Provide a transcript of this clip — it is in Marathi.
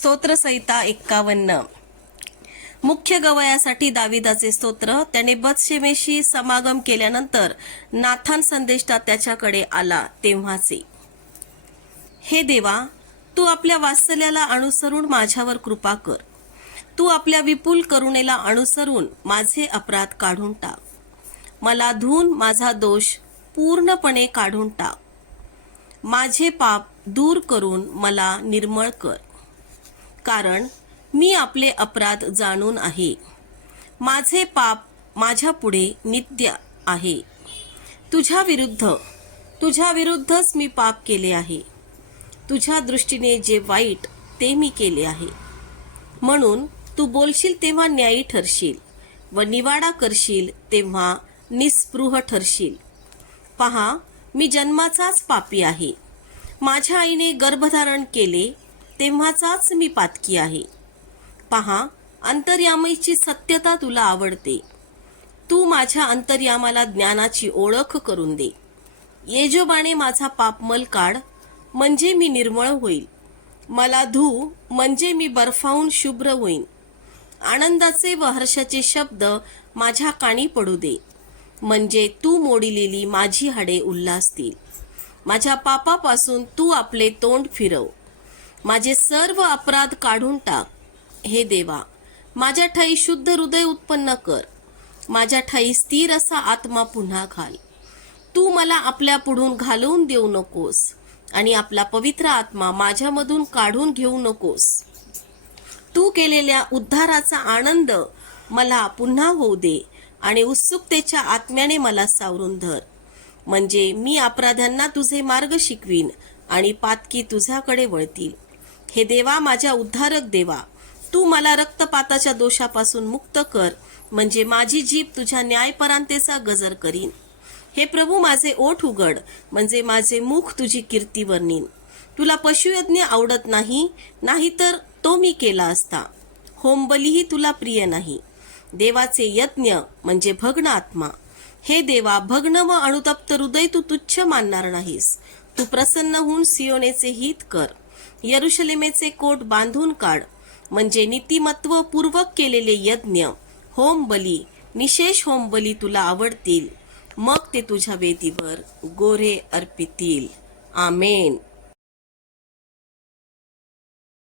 स्तोत्रसंहिता 51. मुख्य गवयासाठी दाविदाचे स्तोत्र. त्याने बतशेमेशी समागम केल्यानंतर नाथान संदेष्टा त्याच्याकडे आला तेव्हाचे. हे देवा, तू आपल्या वात्सल्याला अनुसरून माझ्यावर कृपा कर. तू आपल्या विपुल करुणेला अनुसरून माझे अपराध काढून टाक. मला धुवून माझा दोष पूर्णपणे काढून टाक. माझे पाप दूर करून मला निर्मळ कर. कारण मी आपले अपराध जाणून आहे. माझे पाप माझ्या पुढे नित्य आहे. तुझ्या विरुद्धच मी पाप केले आहे. तुझ्या दृष्टीने जे वाईट ते मी केले आहे. म्हणून तू बोलशील तेव्हा न्यायी ठरशील व निवाडा करशील तेव्हा निस्पृह ठरशील. पहा, मी जन्माचाच पापी आहे. माझ्या आईने गर्भधारण केले तेव्हाचाच मी पातकी आहे. पहा, अंतर्यामीची सत्यता तुला आवडते. तू माझ्या अंतर्यामाला ज्ञानाची ओळख करून दे. येजोबाने माझा पापमल काढ, म्हणजे मी निर्मळ होईल. मला धू, म्हणजे मी बर्फाहून शुभ्र होईन. आनंदाचे व हर्षाचे शब्द माझ्या कानी पडू दे, म्हणजे तू मोडिलेली माझी हाडे उल्हासतील. माझ्या पापापासून तू आपले तोंड फिरव. माझे सर्व अपराध काढून टाक. हे देवा, माझ्या ठाई शुद्ध हृदय उत्पन्न कर. माझ्या ठाई स्थिर असा आत्मा पुन्हा घाल. तू मला आपल्या पुढून घालवून देऊ नकोस आणि आपला पवित्र आत्मा माझ्यामधून काढून घेऊ नकोस. तू केलेल्या उद्धाराचा आनंद मला पुन्हा होऊ दे आणि उत्सुकतेच्या आत्म्याने मला सावरून धर. म्हणजे मी अपराध्यांना तुझे मार्ग शिकवीन आणि पातकी तुझ्याकडे वळतील. हे देवा, माझ्या उद्धारक देवा, तू मला रक्तपाताच्या दोषापासून मुक्त कर, म्हणजे माझी जीभ तुझ्या न्यायपरांतेचा गजर करीन. हे प्रभू, माझे ओठ उघड, म्हणजे माझे मुख तुझी कीर्ती वर्णीन. तुला पशुयज्ञ आवडत नाही, नाहीतर तो मी केला असता. होमबलीही तुला प्रिय नाही. देवाचे यज्ञ म्हणजे भग्न आत्मा. हे देवा, भग्न व अनुतप्त हृदय तू तुच्छ मानणार नाहीस. तू प्रसन्न होऊन सियोनेचे हित कर. यरुशलेमेचे कोट बांधून काढ, म्हणजे नीतिमत्व पूर्वक केलेले यज्ञ, होमबली, निशेष होमबली तुला आवडतील. मग ते तुझ्या वेदीवर गोरे अर्पितील. आमेन.